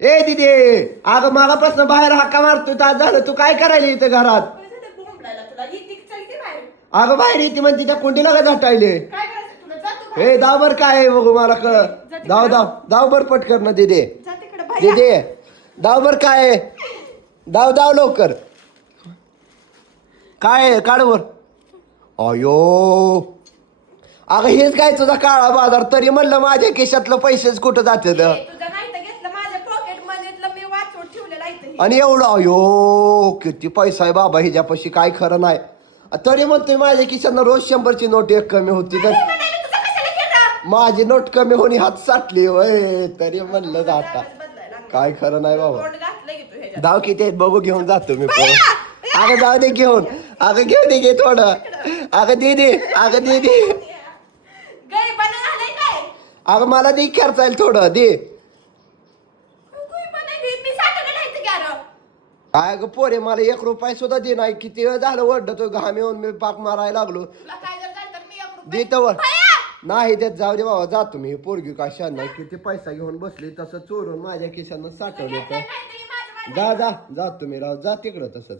ए दिदी, अगं मागापासून बाहेर हाका मारतोय, तास झालं. तू काय करायला इथं घरात? अगं बाहेर येते म्हणते, त्या कुंडीला का झटायले? ए दाव बर काय आहे बघू मला कळ. दाव दाव दाव बर पटकर ना दिदी. दिदी दाव बर काय आहे? दाव दाव लवकर. काय आहे काढ वर. अयो अगं हेच काय तुझा काळा बाजार. तरी म्हणलं माझ्या खिशातलं पैसेच कुठं जाते. आणि एवढं अयो किती पैसा आहे बाबा हिच्यापाशी, काय खरं नाही. तरी म्हणतोय माझ्या खिशातनं रोज 100ची नोट एक कमी होती. तर माझी नोट कमी होणी हात साठली वय. तरी म्हणलं जाता काय खरं नाही बाबा. दाव किती आहेत बघू, घेऊन जातो मी पण. अगं जाऊ दे घेऊन. अगं घेऊ दे घे थोडं. अगं दे दे. अगं दे दे. अगं मला दे खर्चायला थोडं दे. काय ग पोरे, मला 1 रुपया सुद्धा दे नाही. किती वेळ झालं ओरडतोय, घाम येऊन मी पाक मारायला लागलो. देतवर नाही देत. जाऊ दे बाबा, जातो मी. पोरगी काय शान नाही, किती पैसा घेऊन बसली तसं चोरून माझ्या खिशानं साठवले. तर जा जा जा तुम्ही राव, जा तिकडं तसंच.